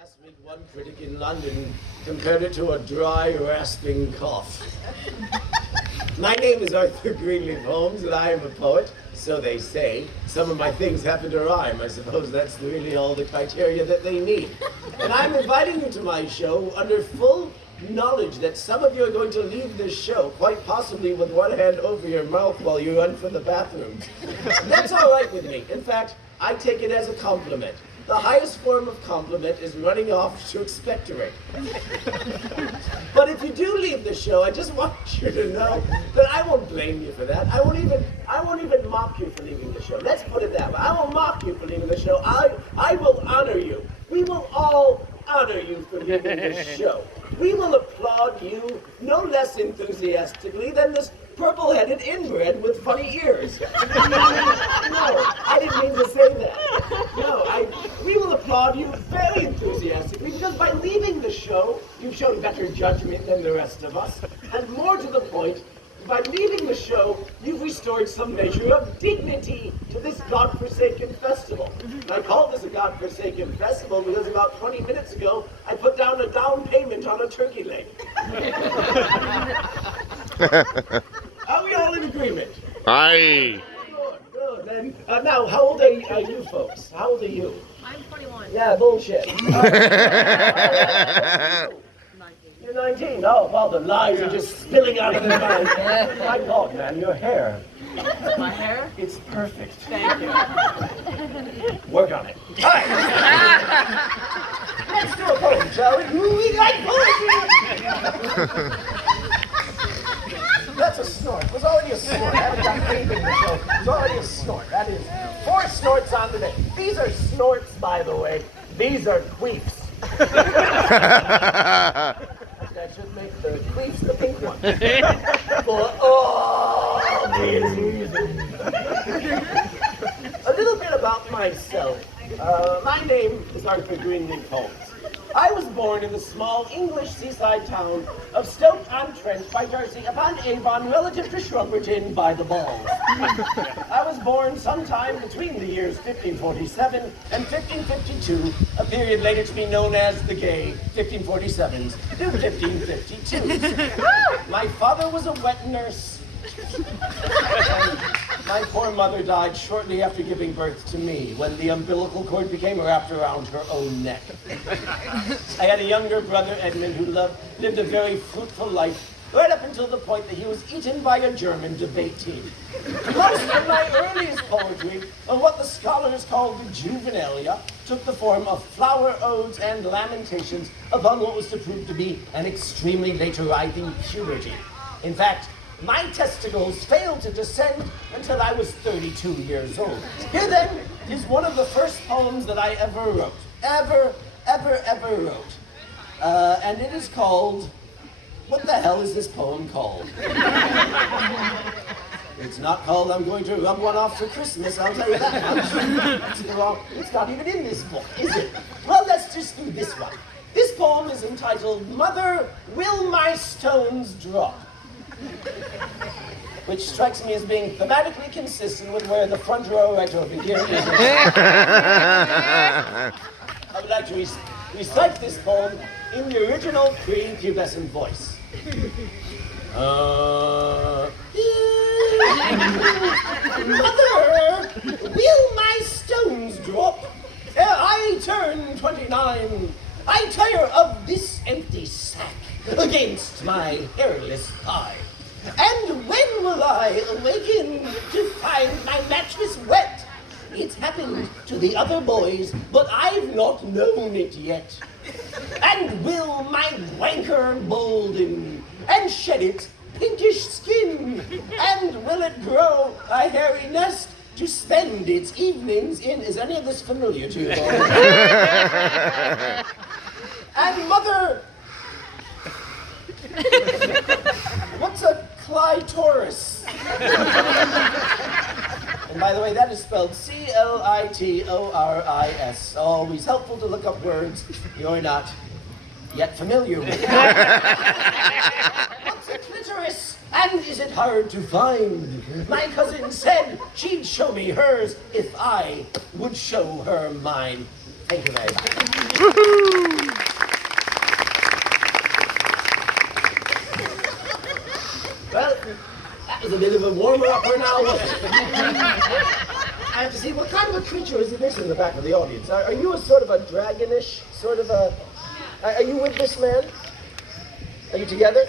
Last week, one critic in London compared it to a dry, rasping cough. My name is Arthur Greenleaf Holmes, and I am a poet, so they say. Some of my things happen to rhyme. I suppose that's really all the criteria that they need. And I'm inviting you to my show under full knowledge that some of you are going to leave this show, quite possibly with one hand over your mouth while you run for the bathroom. That's all right with me. In fact, I take it as a compliment. The highest form of compliment is running off to expectorate. But if you do leave the show, I just want you to know that I won't blame you for that. I won't even mock you for leaving the show. Let's put it that way. I won't mock you for leaving the show. I will honor you. We will all honor you for leaving the show. We will applaud you no less enthusiastically than this purple-headed inbred with funny ears. No, I didn't mean to say that. No, we will applaud you very enthusiastically because by leaving the show, you've shown better judgment than the rest of us. And more to the point, by leaving the show, you've restored some measure of dignity to this godforsaken festival. And I call this a godforsaken festival because about 20 minutes ago, I put down a down payment on a turkey leg. Are we all in agreement? Aye. Good. And now, how old are you folks? How old are you? I'm 21. Yeah, bullshit. You're 19. Oh, well, the lies are just spilling out of their mouths. My God, man, your hair. My hair? It's perfect. Thank you. Work on it. All right. Let's do a poem, shall we? Ooh, we like poetry. That's a snort. It was already a snort. I haven't done anything in the show. It was already a snort. That is 4 snorts on the day. These are snorts, by the way. These are queefs. That should make the queefs the pink one. A little bit about myself. My name is Arthur Greenleaf Holmes. I was born in the small English seaside town of Stoke-on-Trent by Jersey upon Avon, relative to Shrubberton by the Balls. I was born sometime between the years 1547 and 1552, a period later to be known as the gay 1547s to 1552s. My father was a wet nurse. My poor mother died shortly after giving birth to me, when the umbilical cord became wrapped around her own neck. I had a younger brother, Edmund, who lived a very fruitful life, right up until the point that he was eaten by a German debate team. Most of my earliest poetry, of what the scholars called the juvenilia, took the form of flower odes and lamentations upon what was to prove to be an extremely late arriving puberty. In fact, my testicles failed to descend until I was 32 years old. Here then is one of the first poems that I ever wrote. Ever wrote. And it is called, what the hell is this poem called? It's not called I'm Going to Rub One Off for Christmas, I'll tell you that much. It's not even in this book, is it? Well, let's just do this one. This poem is entitled, Mother, Will My Stones Drop? Which strikes me as being thematically consistent with where the front row right over here is. I would like to recite this poem in the original prepubescent voice. Mother, will my stones drop ere I turn 29? I tire of this empty sack against my hairless thigh. And when will I awaken to find my mattress wet? It's happened to the other boys, but I've not known it yet. And will my wanker bolden and shed its pinkish skin? And will it grow a hairy nest to spend its evenings in? Is any of this familiar to you? And mother, what's a clitoris? And by the way, that is spelled C-L-I-T-O-R-I-S. Always helpful to look up words you're not yet familiar with. What's a clitoris? And is it hard to find? My cousin said she'd show me hers if I would show her mine. Thank you very much. warm her up or now? I have to see, what kind of a creature is this in the back of the audience? Are you a sort of a dragonish, sort of a... Are you with this man? Are you together?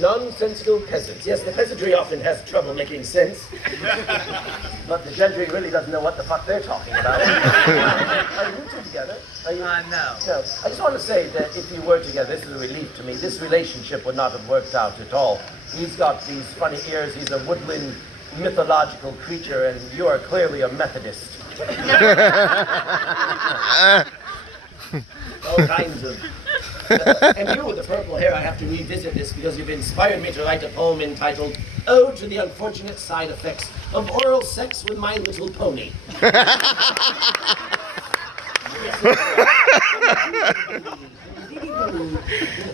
Nonsensical peasants. Yes, the peasantry often has trouble making sense. But the gentry really doesn't know what the fuck they're talking about. Are you two together? Are you? No. No. I just want to say that if you were together, this is a relief to me. This relationship would not have worked out at all. He's got these funny ears. He's a woodland mythological creature, and you are clearly a Methodist. All kinds of... and you with the purple hair, I have to revisit this because you've inspired me to write a poem entitled Ode to the Unfortunate Side Effects of Oral Sex with My Little Pony.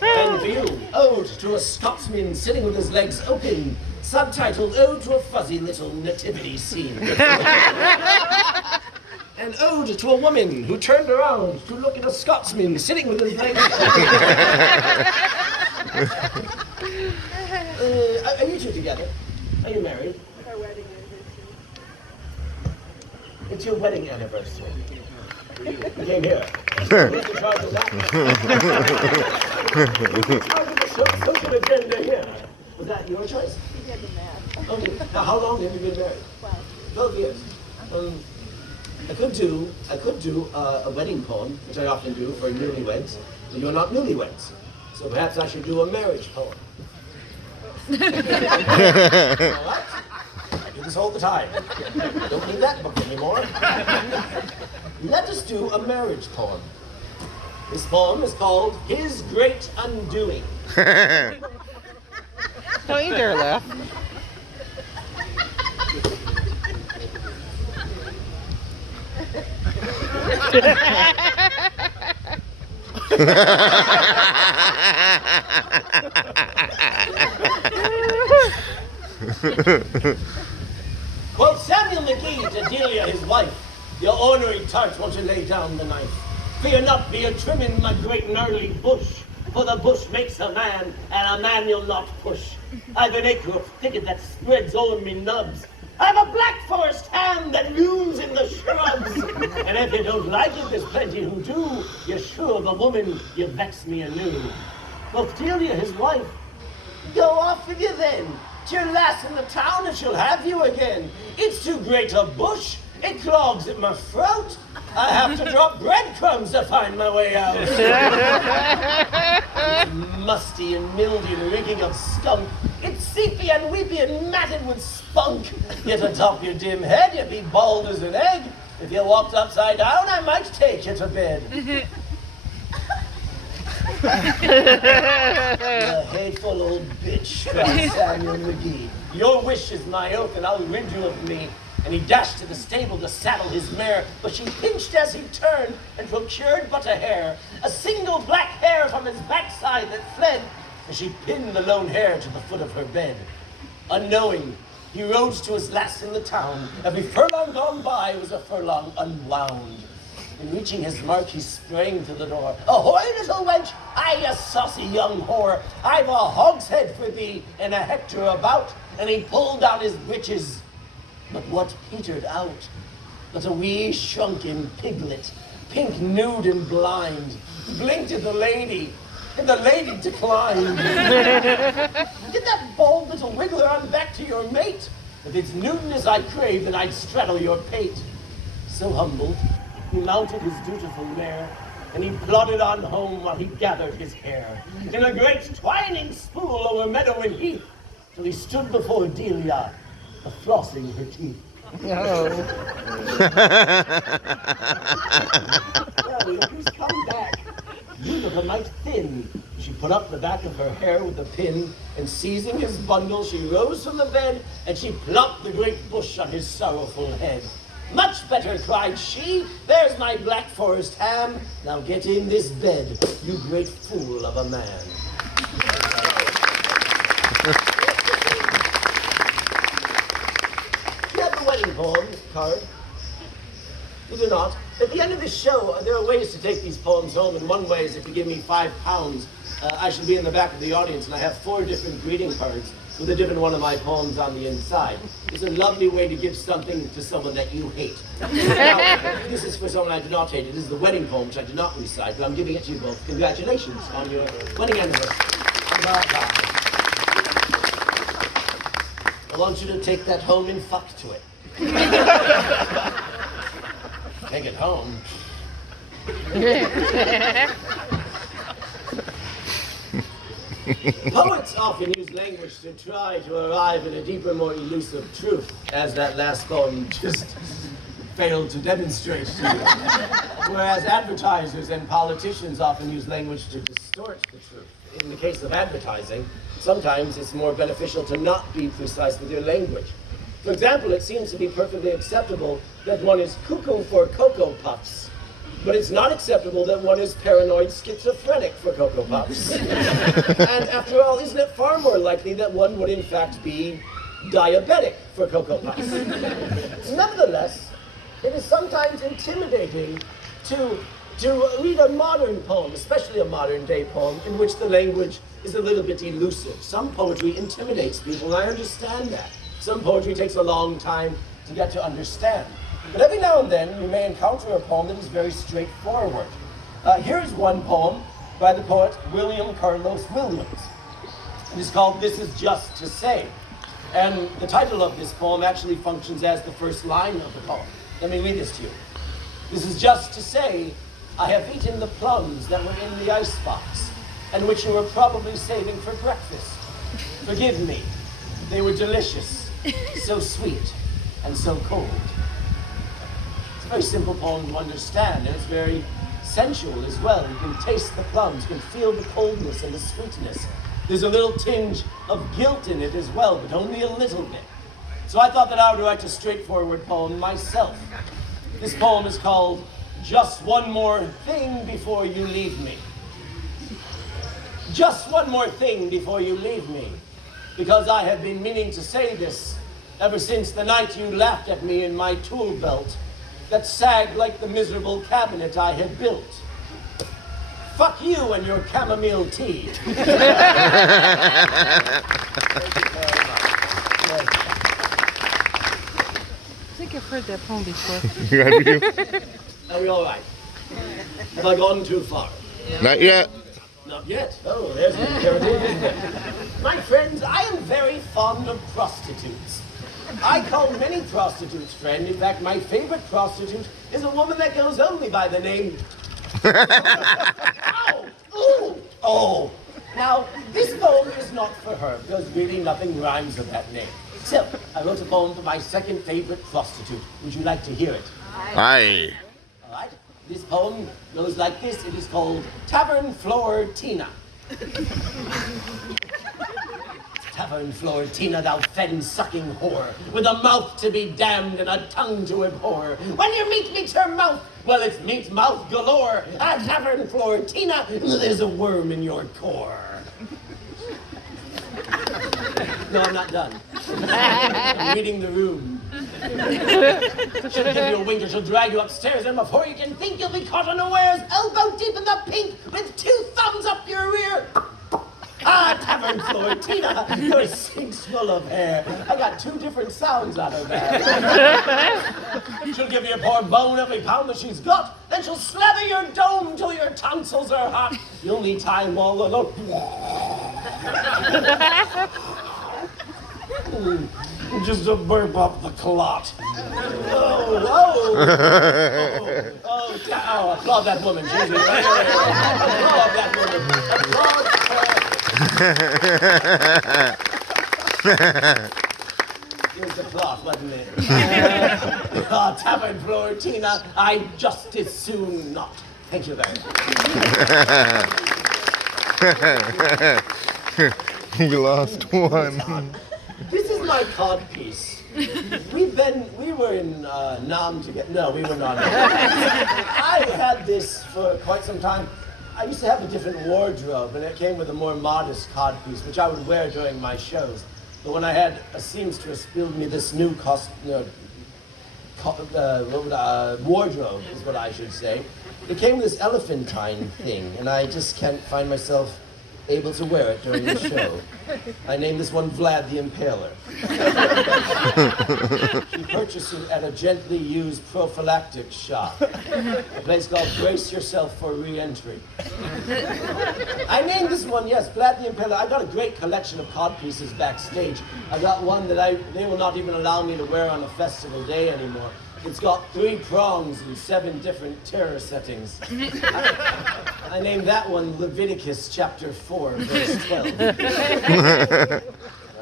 And for you, Ode to a Scotsman sitting with his legs open, subtitled Ode to a Fuzzy Little Nativity Scene. An ode to a woman who turned around to look at a Scotsman sitting with his legs. Are you two together? Are you married? Our wedding anniversary. It's your wedding anniversary. You came here. Who's in charge of that? Who's in charge of the social agenda here? Was that your choice? He had the math. Okay. Now, how long have you been married? 12 years. I could do a wedding poem, which I often do for newlyweds, but you're not newlyweds. So perhaps I should do a marriage poem. All right? I do this all the time. I don't need that book anymore. Let us do a marriage poem. This poem is called His Great Undoing. Don't you dare laugh. Quoth Samuel McGee to Delia, his wife, "Your ornery tart, won't you lay down the knife? Fear not, be a trimming my great gnarly bush, for the bush makes a man, and a man you'll not push. I've an acre of thicket that spreads o'er me nubs. I've a black forest ham that looms in the shrubs. And if you don't like it, there's plenty who do. You're sure of a woman, you vex me anew." Quoth Delia, his wife, "Go off with you then. It's your lass in the town and she'll have you again. It's too great a bush. It clogs at my throat. I have to drop breadcrumbs to find my way out." It's musty and mildewy and reeking of skunk. It's seepy and weepy and matted with spunk. Yet atop your dim head you'd be bald as an egg. If you walked upside down, I might take you to bed. You hateful old bitch, cried Samuel McGee. "Your wish is my oath, and I'll rid you of me." And he dashed to the stable to saddle his mare, but she pinched as he turned and procured but a hair, a single black hair from his backside that fled, and she pinned the lone hair to the foot of her bed. Unknowing, he rode to his lass in the town. Every furlong gone by was a furlong unwound. And reaching his mark, he sprang to the door. "Ahoy, little wench! Aye, you saucy young whore! I've a hogshead for thee, and a hector about." And he pulled down his breeches. But what petered out? But a wee shrunken piglet, pink, nude, and blind, blinked at the lady, and the lady declined. "Get that bald little wiggler on back to your mate. If it's nudeness I crave, then I'd straddle your pate." So humbled, he mounted his dutiful mare, and he plodded on home while he gathered his hair in a great twining spool over meadow and heath, till he stood before Delia, flossing her teeth. No. "Well, look who's come back. You look a mite thin." She put up the back of her hair with a pin, and seizing his bundle, she rose from the bed, and she plopped the great bush on his sorrowful head. "Much better," cried she. "There's my black forest ham. Now get in this bed, you great fool of a man." You have the wedding poem card. believe it or not, at the end of this show, there are ways to take these poems home, and one way is if you give me £5, I should be in the back of the audience, and I have 4 different greeting cards with a different one of my poems on the inside. It's a lovely way to give something to someone that you hate. Now, this is for someone I do not hate. It is the wedding poem, which I do not recite, but I'm giving it to you both. Congratulations on your wedding anniversary. I want you to take that home and fuck to it. Take it home. Poets often use language to try to arrive at a deeper, more elusive truth, as that last poem just failed to demonstrate to you. Whereas advertisers and politicians often use language to distort the truth. In the case of advertising, sometimes it's more beneficial to not be precise with your language. For example, it seems to be perfectly acceptable that one is cuckoo for Cocoa Puffs, but it's not acceptable that one is paranoid schizophrenic for Cocoa Puffs. And after all, isn't it far more likely that one would in fact be diabetic for Cocoa Puffs? Nevertheless, it is sometimes intimidating to read a modern poem, especially a modern day poem, in which the language is a little bit elusive. Some poetry intimidates people, and I understand that. Some poetry takes a long time to get to understand. But every now and then, you may encounter a poem that is very straightforward. Here's one poem by the poet William Carlos Williams. It is called This Is Just to Say. And the title of this poem actually functions as the first line of the poem. Let me read this to you. This is just to say, I have eaten the plums that were in the icebox, and which you were probably saving for breakfast. Forgive me, they were delicious, so sweet, and so cold. It's a very simple poem to understand, and it's very sensual as well. You can taste the plums, you can feel the coldness and the sweetness. There's a little tinge of guilt in it as well, but only a little bit. So I thought that I would write a straightforward poem myself. This poem is called Just One More Thing Before You Leave Me. Just one more thing before you leave me, because I have been meaning to say this ever since the night you laughed at me in my tool belt that sagged like the miserable cabinet I had built. Fuck you and your chamomile tea. Thank you very much. I think I've heard that poem before. Are we all right? Have I gone too far? Not yet. Not yet. Oh, there's the imperative, isn't it? My friends, I am very fond of prostitutes. I call many prostitutes friend. In fact, my favorite prostitute is a woman that goes only by the name... Ow! Ooh! Oh! Now, this poem is not for her, because really nothing rhymes with that name. So, I wrote a poem for my second favorite prostitute. Would you like to hear it? Aye. All right. This poem goes like this. It is called Tavern Floor Tina. Tavern Floor Tina, thou fen-sucking whore, with a mouth to be damned and a tongue to abhor. When your meat meets her mouth, well, it's meat mouth galore. At Tavern Floor Tina, there's a worm in your core. No, I'm not done. I'm reading the room. She'll give you a wink or she'll drag you upstairs, and before you can think, you'll be caught unawares, elbow deep in the pink, with 2 thumbs up your rear. Ah, Tavern Floor Tina, your sink's full of hair. I got 2 different sounds out of that. She'll give you a poor bone every pound that she's got, then she'll slather your dome till your tonsils are hot. The only time all alone. Just to burp up the clot. Oh, applaud that woman. She's right there. Applaud that woman. Applaud her. Here's the cloth, wasn't it? Tavern Floor Tina, I just as soon not. Thank you very much. We lost one. This is my codpiece. We were in Nam together. No, we were not. I had this for quite some time. I used to have a different wardrobe, and it came with a more modest codpiece, which I would wear during my shows. But when I had a seamstress build me this new wardrobe, is what I should say. It came with this elephantine thing, and I just can't find myself able to wear it during the show. I named this one Vlad the Impaler. You purchased it at a gently used prophylactic shop, a place called Brace Yourself for Re-Entry. I named this one, yes, Vlad the Impaler. I got a great collection of cod pieces backstage. I got one that they will not even allow me to wear on a festival day anymore. It's got 3 prongs and 7 different terror settings. I named that one Leviticus chapter 4, verse 12. Not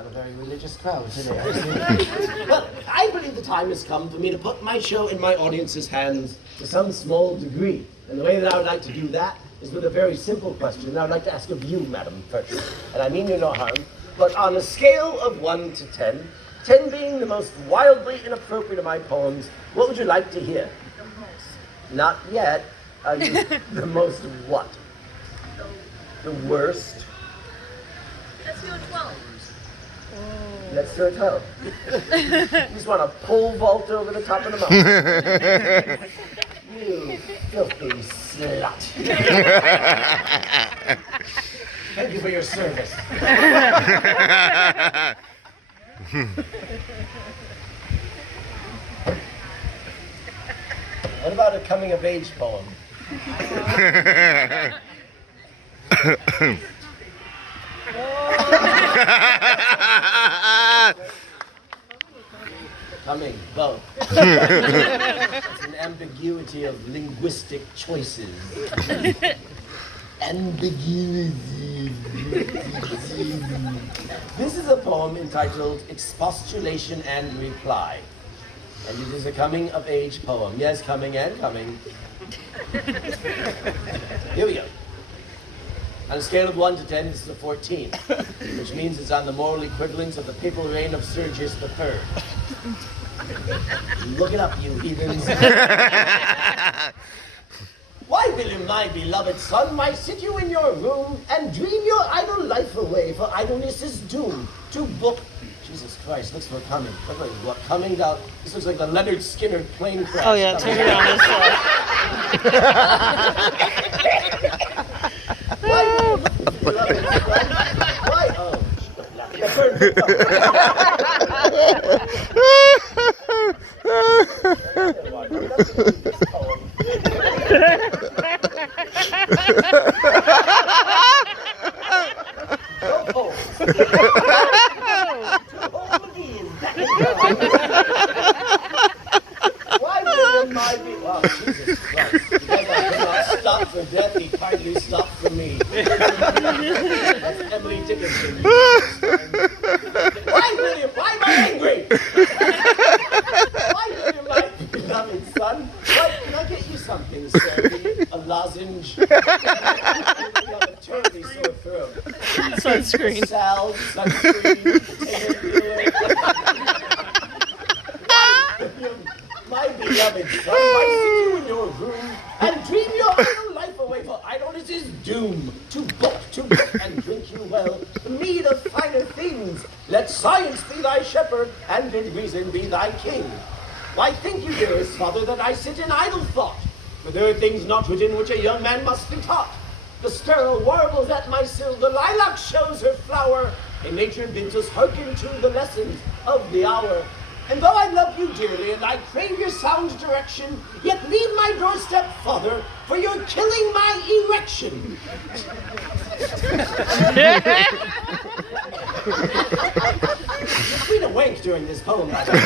a very religious crowd today, I see. Well, I believe the time has come for me to put my show in my audience's hands to some small degree. And the way that I would like to do that is with a very simple question that I would like to ask of you, madam, first. And I mean you no harm, but on a scale of 1 to 10, 10 being the most wildly inappropriate of my poems, what would you like to hear? The most. Not yet. The most what? The worst? Let's do a 12. Let's do a 12. You just want to pole vault over the top of the mountain. You filthy slut. Thank you for your service. What about a coming-of-age poem? Coming, both. It's an ambiguity of linguistic choices. Ambiguity. This is a poem entitled Expostulation and Reply. And it is a coming-of-age poem. Yes, coming and coming. Here we go. On a scale of 1 to 10, this is a 14, which means it's on the moral equivalence of the papal reign of Sergius III. Look it up, you heathens. Why, William, my beloved son, why sit you in your room and dream your idle life away, for idleness is doomed to book. Jesus Christ, looks for coming. Look like what coming down. This looks like the Leonard Skinner plane crash. Oh yeah, turn it on this side. Why? Why? Oh, Why did my be? Oh, Jesus Christ. Because I could not stop for death, he kindly stopped for me. That's Emily Dickinson. Why, William? Why am I angry? Why, William, my beloved son? Why, can I get you something, sir? A lozenge? You have a terribly sore throat. Sunscreen. Salve, sunscreen, potato peeler. My beloved son, why sit you in your room and dream your idle life away, for idleness is doom to book, and drink you well, mead of finer things. Let science be thy shepherd, and bid reason be thy king. Why think you, dearest father, that I sit in idle thought? For there are things not written which a young man must be taught. The sparrow warbles at my sill, the lilac shows her flower, and nature bids us hearken to the lessons of the hour. And though I love you dearly, and I crave your sound direction, yet leave my doorstep, father, for you're killing my erection. Queen awake during this poem, by the way.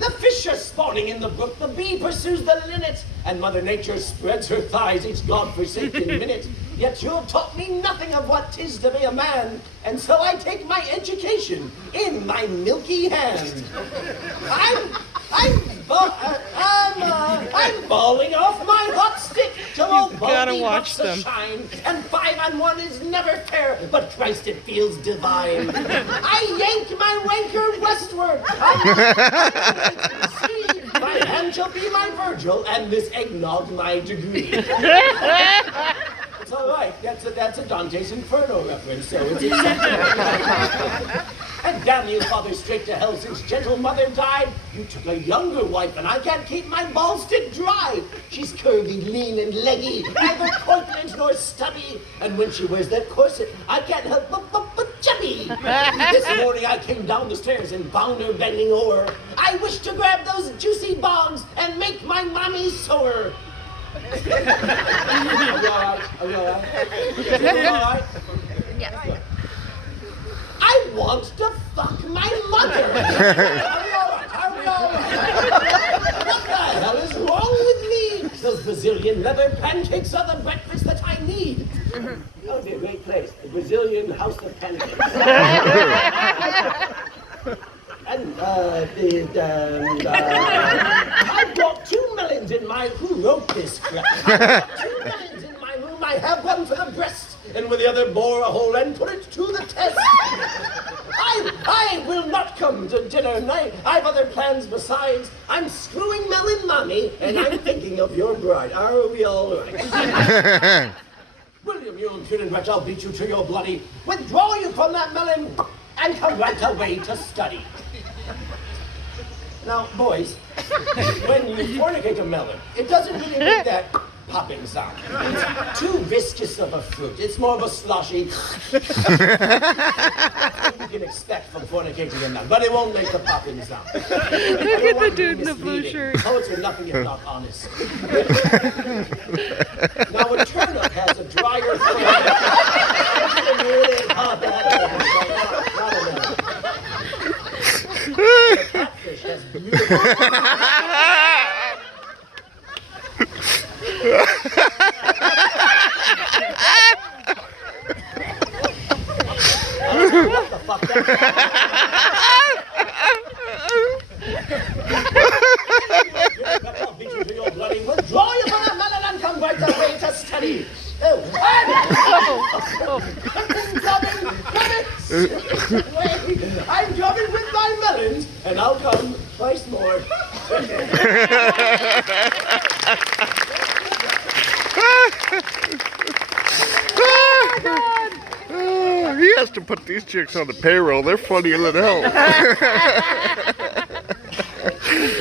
The fish are spawning in the brook, the bee pursues the linnet, and Mother Nature spreads her thighs each godforsaken minute. Yet you have taught me nothing of what 'tis to be a man, and so I take my education in my milky hand. I'm balling off my hot stick till old gotta Baldy watch bucks a them. shine, and 5 on 1 is never fair, but Christ it feels divine. I yank my wanker westward. See, my hand shall be my Virgil, and this eggnog my degree. It's all right. That's a Dante's Inferno reference, so it's acceptable. And damn you, father, straight to hell, since gentle mother died. You took a younger wife, and I can't keep my ball stick dry. She's curvy, lean, and leggy, neither corpulent nor stubby. And when she wears that corset, I can't help but chubby. This morning I came down the stairs and found her bending o'er. I wish to grab those juicy bogs and make my mommy sore. Are you alright? Are you alright? Are you alright? Yes. I want to fuck my mother. Are we alright? Are we alright? What the hell is wrong with me? Those Brazilian leather pancakes are the breakfast that I need. That would be a great place. The Brazilian House of Pancakes. And, I've got 2 melons in my... Who wrote this crap? I've got 2 melons in my room. I have one for the breast, and with the other bore a hole and put it to the test. I will not come to dinner night. I've other plans besides. I'm screwing Melon Mommy, and I'm thinking of your bride. Are we all right? William, you impudent wretch, I'll beat you to your bloody. Withdraw you from that melon and come right away to study. Now, boys, when you fornicate a melon, it doesn't really make that popping sound. It's too viscous of a fruit. It's more of a sloshy. That's what you can expect from fornicating a melon, but it won't make the popping sound. Look at the dude in the blue shirt. Poets are nothing if not honest. Now, a turnip has a drier throat. The catfish has beautiful... What the fuck? I'll beat you to your bloody. Withdraw you from that melon and come right away to study. Oh, I'm coming with my melons, and I'll come twice more. He has to put these chicks on the payroll. They're funnier than hell.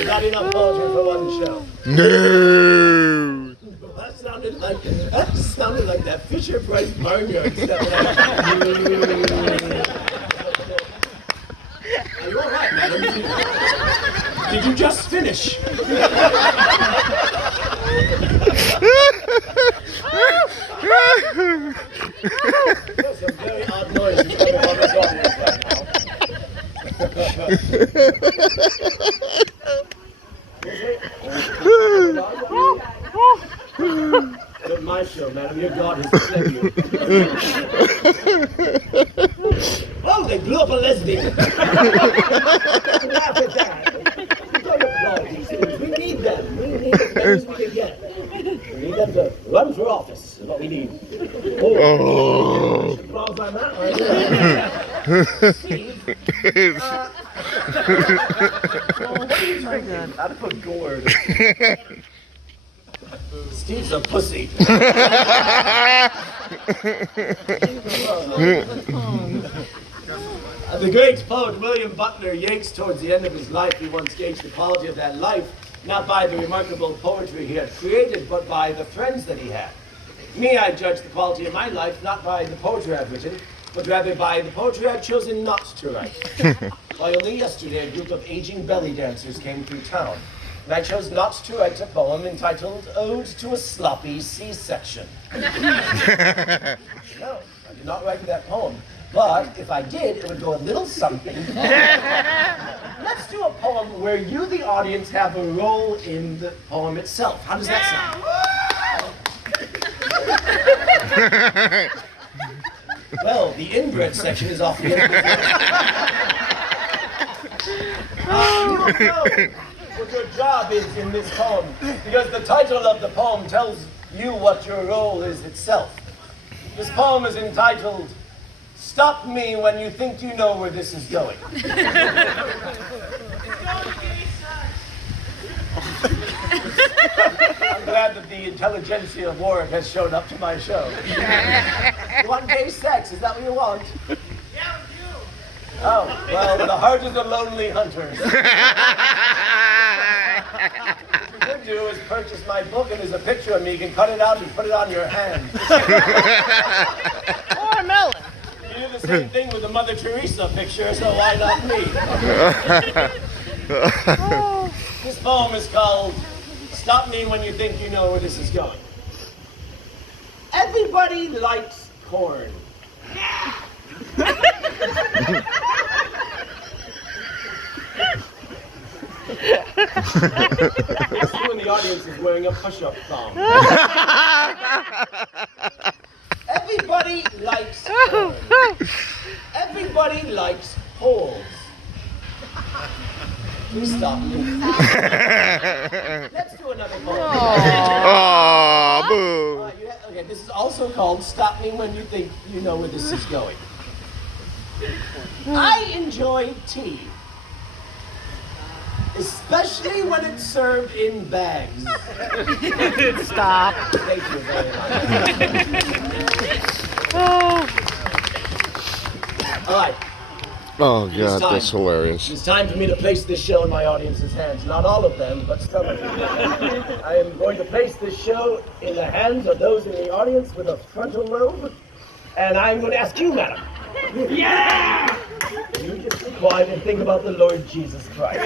Not enough poetry for one show. No. That sounded like that Fisher Price barnyard stuff. Are you all right, madam? Did you just finish? There's some very odd noises coming from this audience right now. It's my show, madam. Your God has fled you. Oh, they blew up a lesbian. Laugh at that. We don't applaud these things. We need them. We need the things we can get. We need them to run for office is what we need. Oh. Applause on that one. Steve. What are you trying to do? Out of a gourd. Steve's a pussy. The great poet William Butler Yeats, towards the end of his life, he once gauged the quality of that life, not by the remarkable poetry he had created, but by the friends that he had. Me, I judge the quality of my life not by the poetry I've written, but rather by the poetry I've chosen not to write. Why, only yesterday, a group of aging belly dancers came through town, and I chose not to write a poem entitled Ode to a Sloppy C-Section. No, I did not write that poem. But if I did, it would go a little something. Let's do a poem where you, the audience, have a role in the poem itself. How does that sound? Well, the inbred section is off the end. You don't know what your job is in this poem, because the title of the poem tells you what your role is itself. This poem is entitled, Stop Me When You Think You Know Where This Is Going. I'm glad that the intelligentsia of Warwick has shown up to my show. You want gay sex? Is that what you want? Yeah, with you. Oh, well, the heart is a lonely hunter. What you could do is purchase my book, and there's a picture of me. You can cut it out and put it on your hand. Watermelon. You do the same thing with the Mother Teresa picture, so why not me? This poem is called Stop Me When You Think You Know Where This Is Going. Everybody likes corn. Who in the audience is wearing a push-up thong? Everybody likes corn. Everybody likes holes. Please stop me. Let's do another poem. Aw, boo. Okay, this is also called Stop Me When You Think You Know Where This Is Going. I enjoy tea, especially when it's served in bags. Stop. Thank you very much. All right, Oh, It's God, time. that's hilarious. it's time for me to place this show in my audience's hands. Not all of them, but some of them. I am going to place this show in the hands of those in the audience with a frontal lobe, and I'm going to ask you, madam. Yeah! You just be quiet and think about the Lord Jesus Christ.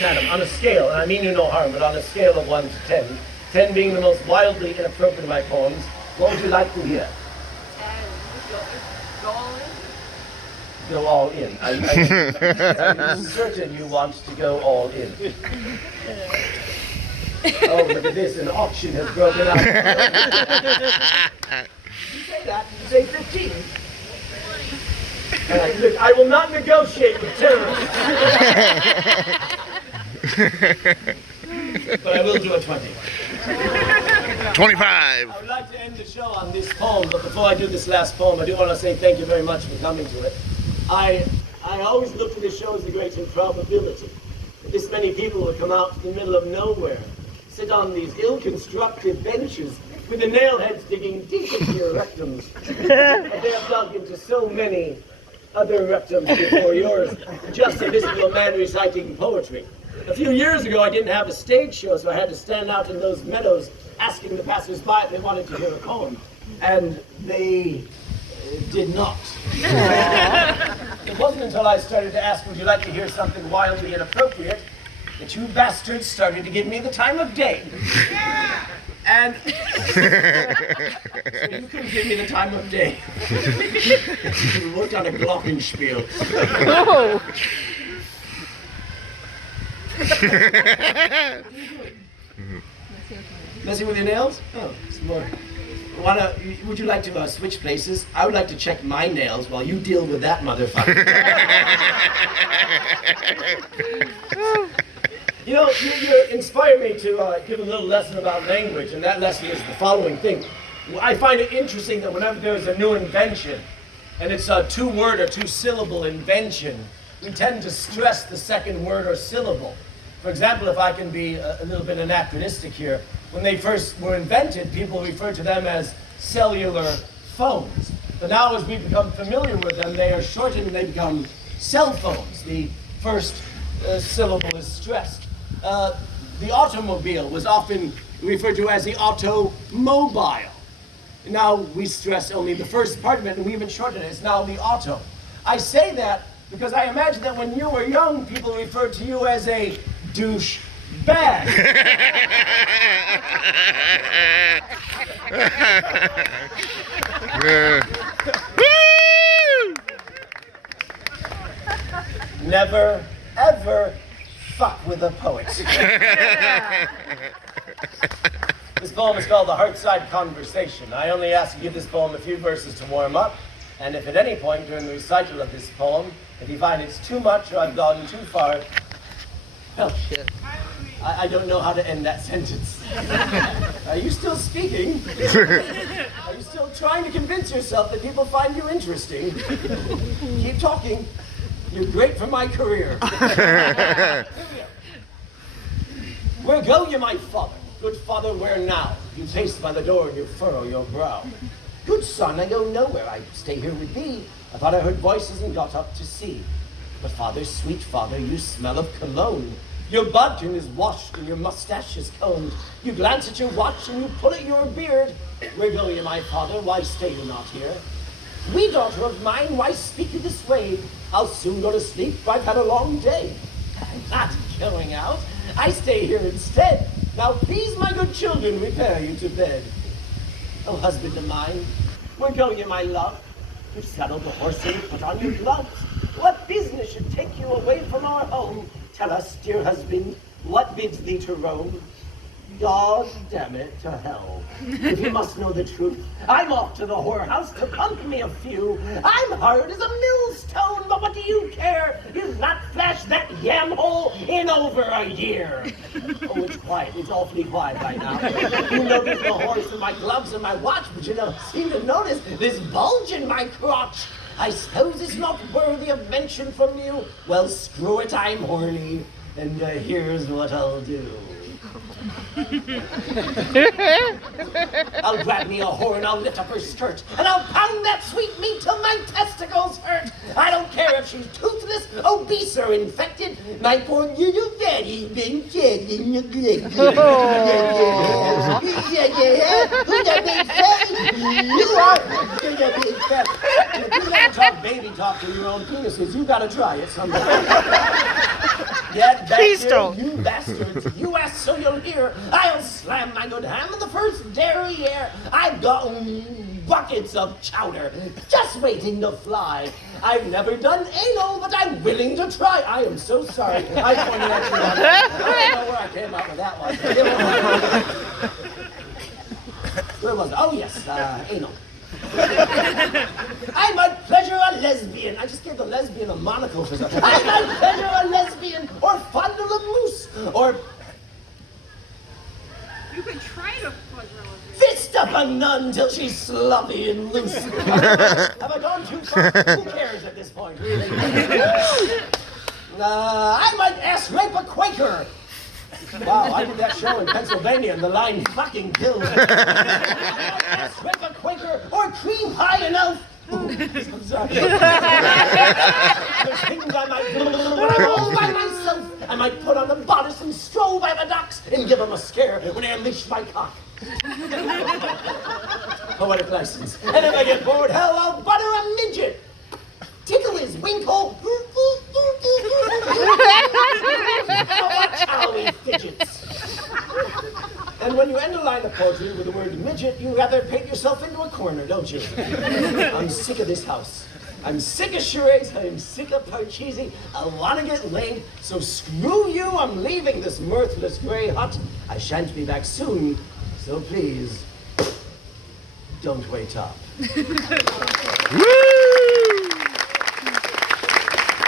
Madam, on a scale, and I mean you no harm, but on a scale of 1 to 10, 10 being the most wildly inappropriate of my poems, what would you like to hear? Go all in. I'm certain you want to go all in. Oh, look at this, an auction has broken out. Did you say that? Did you say 15? Look, I will not negotiate with terrorists. But I will do a 20. 25. I would like to end the show on this poem, but before I do this last poem, I do want to say thank you very much for coming to it. I always looked at this show as a great improbability. That this many people would come out to the middle of nowhere, sit on these ill-constructed benches with the nail heads digging deep into your rectums. And they have dug into so many other rectums before yours, just to listen to a man reciting poetry. A few years ago, I didn't have a stage show, so I had to stand out in those meadows asking the passers-by if they wanted to hear a poem. And they did not. It wasn't until I started to ask, would you like to hear something wildly inappropriate, that you bastards started to give me the time of day. And so you can give me the time of day. You worked on a glockenspiel. Oh. Messing with your nails? Oh, some more. Would you like to switch places? I would like to check my nails while you deal with that motherfucker. You know, you inspire me to give a little lesson about language, and that lesson is the following thing. I find it interesting that whenever there's a new invention, and it's a two-word or two-syllable invention, we tend to stress the second word or syllable. For example, if I can be a little bit anachronistic here, when they first were invented, people referred to them as cellular phones. But now as we become familiar with them, they are shortened and they become cell phones. The first syllable is stressed. The automobile was often referred to as the automobile. Now we stress only the first part of it, and we even shorten it. It's now the auto. I say that because I imagine that when you were young, people referred to you as a douche bag. Never, ever fuck with a poet. This poem is called The Heartside Conversation. I only ask to give this poem a few verses to warm up, and if at any point during the recital of this poem, if you find it's too much or I've gone too far, well, I don't know how to end that sentence. Are you still speaking? Are you still trying to convince yourself that people find you interesting? Keep talking. You're great for my career. Where go you, my father? Good father, where now? You taste by the door and you furrow your brow. Good son, I go nowhere. I stay here with thee. I thought I heard voices and got up to see. But father, sweet father, you smell of cologne. Your button is washed and your mustache is combed. You glance at your watch and you pull at your beard. Where go you, my father? Why stay you not here? We, daughter of mine, why speak you this way? I'll soon go to sleep, for I've had a long day. I'm not going out. I stay here instead. Now please, my good children, repair you to bed. Oh, husband of mine, where go you, my love? You've saddled the horse and put on your gloves. What business should take you away from our home? Tell us, dear husband, what bids thee to roam? God damn it to hell. If you must know the truth, I'm off to the whorehouse to pump me a few. I'm hard as a millstone, but what do you care? You've not flashed that yam hole in over a year. Oh, it's quiet. It's awfully quiet right now. You notice the horse and my gloves and my watch, but you don't seem to notice this bulge in my crotch. I suppose it's not worthy of mention from you. Well, screw it, I'm horny, and here's what I'll do. I'll grab me a whore and I'll lift up her skirt and I'll pound that sweet meat till my testicles hurt. I don't care if she's toothless, obese, or infected. My poor little daddy's been fed and neglected. Who's that big fatty? You are the big fatty. If you never talk baby talk to your own penises, you gotta try it sometime. Get back Please here, don't. you bastards. You ask so you'll hear. I'll slam my good ham in the first derriere. I've got buckets of chowder just waiting to fly. I've never done anal, but I'm willing to try. I am so sorry. I pointed at you. I don't know where I came up with that one. Where was it? Oh, yes, anal. I might pleasure a lesbian. I just gave the lesbian a monocle for something. I might pleasure a lesbian, or fondle a moose, or You can try to pleasure a fist up a nun till she's sloppy and loose. Have I gone too far? Who cares at this point, really? I might ass rape a Quaker. Wow, I did that show in Pennsylvania and the line fucking killed. I might ass rape a Quaker or cream pie an elf. I'm sorry. There's things I might do when I'm all by myself. I might put on a bodice and stroll by the docks and give them a scare when I unleash my cock. Poetic license. And if I get bored, hell, I'll butter a midget. Tickle his winkhole. Watch how he fidgets. And when you end a line of poetry with the word midget, you rather paint yourself into a corner, don't you? I'm sick of this house. I'm sick of charades. I'm sick of parcheesi. I want to get laid, so screw you. I'm leaving this mirthless gray hut. I shan't be back soon, so please, don't wait up. Woo!